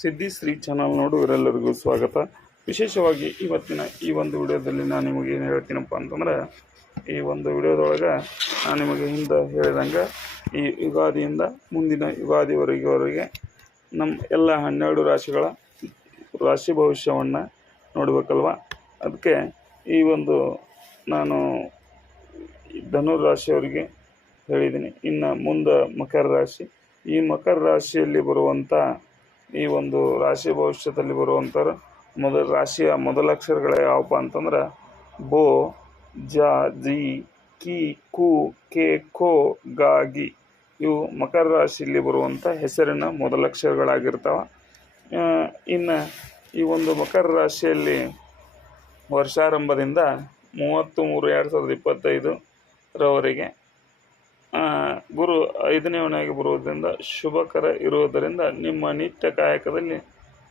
ಸಿದ್ಧಿಶ್ರೀ channel ನೋಡುವರೆಲ್ಲರಿಗೂ ಸ್ವಾಗತ. ವಿಶೇಷವಾಗಿ ಇವತ್ತಿನ ಈ ಒಂದು ವಿಡಿಯೋದಲ್ಲಿ ನಾನು ನಿಮಗೆ ಏನು ಹೇಳ್ತೀನಪ್ಪ ಅಂತಂದ್ರೆ, ಈ ಒಂದು ವಿಡಿಯೋದೊಳಗೆ ನಾನು ನಿಮಗೆ ಹಿಂದೆ ಹೇಳಿದಂಗೆ, ಈ ಯುಗಾದಿಯಿಂದ ಮುಂದಿನ ಯುಗಾದಿವರೆಗೆವರೆಗೆ ನಮ್ಮ ಎಲ್ಲ ಹನ್ನೆರಡು ರಾಶಿಗಳ ರಾಶಿ ಭವಿಷ್ಯವನ್ನು ನೋಡಬೇಕಲ್ವ? ಅದಕ್ಕೆ ಈ ಒಂದು ನಾನು ಧನುರ್ ರಾಶಿಯವರಿಗೆ ಹೇಳಿದ್ದೀನಿ. ಇನ್ನು ಮುಂದೆ ಮಕರ ರಾಶಿ. ಈ ಮಕರ ರಾಶಿಯಲ್ಲಿ ಬರುವಂಥ ಈ ಒಂದು ರಾಶಿ ಭವಿಷ್ಯದಲ್ಲಿ ಬರುವಂಥವ್ರು ಮೊದಲ ರಾಶಿಯ ಮೊದಲ ಅಕ್ಷರಗಳು ಯಾವಪ್ಪ ಅಂತಂದ್ರೆ ಬೋ ಜ ಜಿ ಕಿ ಕು ಕೆ ಖೋ ಗಾಗಿ ಇವು ಮಕರ ರಾಶಿಯಲ್ಲಿ ಬರುವಂಥ ಹೆಸರಿನ ಮೊದಲಕ್ಷರಗಳಾಗಿರ್ತವೆ ಇನ್ನು ಈ ಒಂದು ಮಕರ ರಾಶಿಯಲ್ಲಿ ವರ್ಷಾರಂಭದಿಂದ ಮೂವತ್ತು ಮೂರು ಎರಡು ಸಾವಿರದ ಇಪ್ಪತ್ತೈದು ರವರೆಗೆ ಆ, ಗುರು ಐದನೇ ಮನೆಯಾಗಿ ಬರುವುದರಿಂದ ಶುಭಕರ ಇರುವುದರಿಂದ ನಿಮ್ಮ ನಿತ್ಯ ಕಾಯಕದಲ್ಲಿ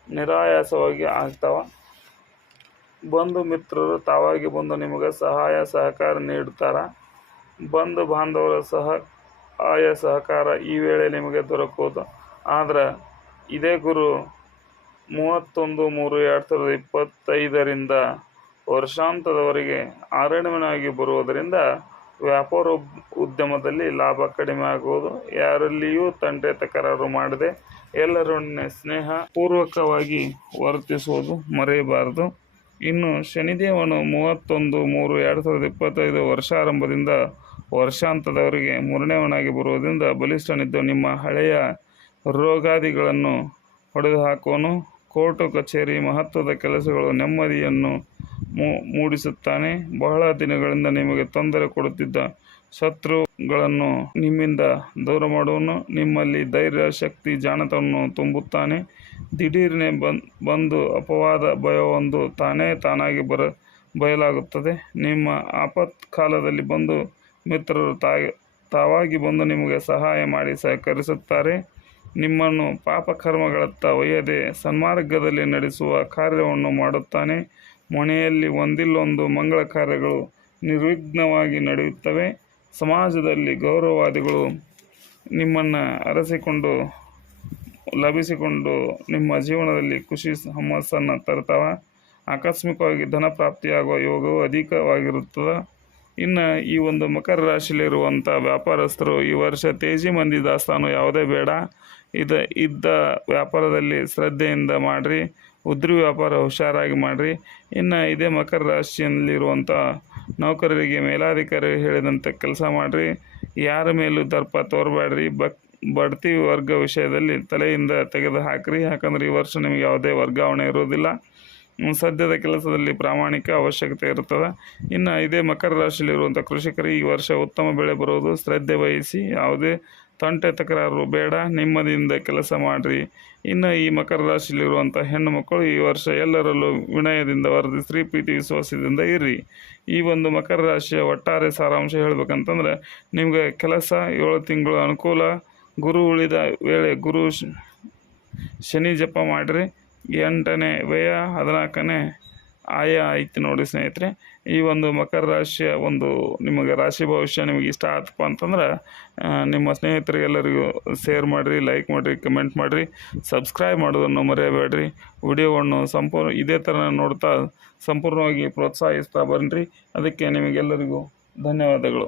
ನಿರಾಯಾಸವಾಗಿ ಆಗ್ತಾವ. ಬಂಧು ಮಿತ್ರರು ತಾವಾಗಿ ಬಂದು ನಿಮಗೆ ಸಹಾಯ, ಸಹಕಾರ ನೀಡುತ್ತಾರ. ಬಂಧು ಬಾಂಧವರ ಸಹ ಆಯ, ಸಹಕಾರ ಈ ವೇಳೆ ನಿಮಗೆ ದೊರಕುವುದು. ಆದರೆ ಇದೇ ಗುರು ಮೂವತ್ತೊಂದು ಮೂರು ಎರಡು ಸಾವಿರದ ಇಪ್ಪತ್ತೈದರಿಂದ ವರ್ಷಾಂತದವರೆಗೆ ಆರಣ್ಯನಾಗಿ ಬರುವುದರಿಂದ ವ್ಯಾಪಾರ ಉದ್- ಉದ್ಯಮದಲ್ಲಿ ಲಾಭ ಕಡಿಮೆ ಆಗುವುದು, ಯಾರಲ್ಲಿಯೂ ತಂಟೆ ತಕರಾರು ಮಾಡದೆ ಎಲ್ಲರೊಡನೆ ಸ್ನೇಹ ಪೂರ್ವಕವಾಗಿ ವರ್ತಿಸುವುದು ಮರೆಯಬಾರದು. ಇನ್ನು ಶನಿದೇವನು ಮೂವತ್ತೊಂದು ಮೂರು ಎರಡು ಸಾವಿರದ ಇಪ್ಪತ್ತೈದು ವರ್ಷಾರಂಭದಿಂದ ವರ್ಷಾಂತದವರೆಗೆ ಮೂರನೇವನಾಗಿ ಬರುವುದರಿಂದ ಬಲಿಷ್ಠನಿದ್ದು ನಿಮ್ಮ ಹಳೆಯ ರೋಗಾದಿಗಳನ್ನು ಹೊಡೆದು ಹಾಕುವನು ಕೋರ್ಟು ಕಚೇರಿ ಮಹತ್ವದ ಕೆಲಸಗಳು ನೆಮ್ಮದಿಯನ್ನು ಮೂಡಿಸುತ್ತಾನೆ. ಬಹಳ ದಿನಗಳಿಂದ ನಿಮಗೆ ತೊಂದರೆ ಕೊಡುತ್ತಿದ್ದ ಶತ್ರುಗಳನ್ನು ನಿಮ್ಮಿಂದ ದೂರ ಮಾಡುವನು. ನಿಮ್ಮಲ್ಲಿ ಧೈರ್ಯ, ಶಕ್ತಿ, ಜಾಣತನವನ್ನು ತುಂಬುತ್ತಾನೆ. ದಿಢೀರನೆ ಬಂದು ಅಪವಾದ ಭಯವೊಂದು ತಾನೇ ತಾನಾಗಿ ಬರ, ಬಯಲಾಗುತ್ತದೆ. ನಿಮ್ಮ ಆಪತ್ಕಾಲದಲ್ಲಿ ಬಂದು ಮಿತ್ರರು ತಾಯಿ, ತಾವಾಗಿ ಬಂದು ನಿಮಗೆ ಸಹಾಯ ಮಾಡಿ ಸಹಕರಿಸುತ್ತಾರೆ. ನಿಮ್ಮನ್ನು ಪಾಪಕರ್ಮಗಳತ್ತ ಒಯ್ಯದೆ ಸನ್ಮಾರ್ಗದಲ್ಲಿ ನಡೆಸುವ ಕಾರ್ಯವನ್ನು ಮಾಡುತ್ತಾನೆ. ಮನೆಯಲ್ಲಿ ಒಂದಿಲ್ಲೊಂದು ಮಂಗಳ ಕಾರ್ಯಗಳು ನಿರ್ವಿಘ್ನವಾಗಿ ನಡೆಯುತ್ತವೆ. ಸಮಾಜದಲ್ಲಿ ಗೌರವವಾದಿಗಳು ನಿಮ್ಮನ್ನು ಅರಸಿಕೊಂಡು, ಲಭಿಸಿಕೊಂಡು ನಿಮ್ಮ ಜೀವನದಲ್ಲಿ ಖುಷಿ, ಹುಮ್ಮಸ್ಸನ್ನು ತರ್ತಾವೆ ಆಕಸ್ಮಿಕವಾಗಿ ಧನ ಪ್ರಾಪ್ತಿಯಾಗುವ ಯೋಗವು ಅಧಿಕವಾಗಿರುತ್ತದೆ. ಇನ್ನು ಈ ಒಂದು ಮಕರ ರಾಶಿಯಲ್ಲಿರುವಂಥ ವ್ಯಾಪಾರಸ್ಥರು ಈ ವರ್ಷ ತೇಜಿ ಮಂದಿ ದಾಸ್ತಾನು ಯಾವುದೇ ಬೇಡ. ಇದು ಇದ್ದ ವ್ಯಾಪಾರದಲ್ಲಿ ಶ್ರದ್ಧೆಯಿಂದ ಮಾಡಿರಿ. ಉದ್ರಿ ವ್ಯಾಪಾರ ಹುಷಾರಾಗಿ ಮಾಡಿರಿ. ಇನ್ನು ಇದೇ ಮಕರ ರಾಶಿಯಲ್ಲಿರುವಂಥ ನೌಕರರಿಗೆ ಮೇಲಾಧಿಕಾರಿ ಹೇಳಿದಂಥ ಕೆಲಸ ಮಾಡಿರಿ. ಯಾರ ಮೇಲೂ ದರ್ಪ ತೋರಬೇಡ್ರಿ ಬಕ್ ಬಡ್ತಿ ವರ್ಗ ವಿಷಯದಲ್ಲಿ ತಲೆಯಿಂದ ತೆಗೆದು ಹಾಕಿರಿ. ಯಾಕಂದರೆ ಈ ವರ್ಷ ನಿಮಗೆ ಯಾವುದೇ ವರ್ಗಾವಣೆ ಇರುವುದಿಲ್ಲ. ಹ್ಮ್, ಸದ್ಯದ ಕೆಲಸದಲ್ಲಿ ಪ್ರಾಮಾಣಿಕ ಅವಶ್ಯಕತೆ ಇರುತ್ತದೆ. ಇನ್ನು ಇದೇ ಮಕರ ರಾಶಿಯಲ್ಲಿರುವಂಥ ಕೃಷಿಕರಿಗೆ ಈ ವರ್ಷ ಉತ್ತಮ ಬೆಳೆ ಬರುವುದು ಶ್ರದ್ಧೆ ವಹಿಸಿ. ಯಾವುದೇ ತಂಟೆ ತಕರಾರು ಬೇಡ, ನೆಮ್ಮದಿಯಿಂದ ಕೆಲಸ ಮಾಡಿರಿ. ಇನ್ನು ಈ ಮಕರ ರಾಶಿಯಲ್ಲಿರುವಂಥ ಹೆಣ್ಣು ಮಕ್ಕಳು ಈ ವರ್ಷ ಎಲ್ಲರಲ್ಲೂ ವಿನಯದಿಂದ ವರ್ಧಿಸ್ರಿ ಪ್ರೀತಿ ವಿಶ್ವಾಸದಿಂದ ಇರ್ರಿ. ಈ ಒಂದು ಮಕರ ರಾಶಿಯ ಒಟ್ಟಾರೆ ಸಾರಾಂಶ ಹೇಳ್ಬೇಕಂತಂದ್ರೆ, ನಿಮಗೆ ಕೆಲಸ ಏಳು ತಿಂಗಳು ಅನುಕೂಲ, ಗುರು ಉಳಿದ ವೇಳೆ ಗುರು ಶನಿ ಜಪ ಮಾಡಿರಿ. ಎಂಟನೇ ವ್ಯಯ ಹದಿನಾಲ್ಕನೇ ಆಯ ಐತಿ ನೋಡಿ ಸ್ನೇಹಿತರೆ. ಈ ಒಂದು ಮಕರ ರಾಶಿಯ ಒಂದು ನಿಮಗೆ ರಾಶಿ ಭವಿಷ್ಯ ನಿಮಗೆ ಇಷ್ಟ ಆತಪ್ಪ ಅಂತಂದ್ರೆ ನಿಮ್ಮ ಸ್ನೇಹಿತರಿಗೆಲ್ಲರಿಗೂ ಶೇರ್ ಮಾಡಿರಿ, ಲೈಕ್ ಮಾಡಿರಿ, ಕಮೆಂಟ್ ಮಾಡಿರಿ, ಸಬ್ಸ್ಕ್ರೈಬ್ ಮಾಡೋದನ್ನು ಮರೆಯಬೇಡ್ರಿ. ವಿಡಿಯೋವನ್ನು ಸಂಪೂರ್ಣ ಇದೇ ಥರ ನೋಡ್ತಾ ಸಂಪೂರ್ಣವಾಗಿ ಪ್ರೋತ್ಸಾಹಿಸ್ತಾ ಬನ್ನಿರಿ. ಅದಕ್ಕೆ ನಿಮಗೆಲ್ಲರಿಗೂ ಧನ್ಯವಾದಗಳು.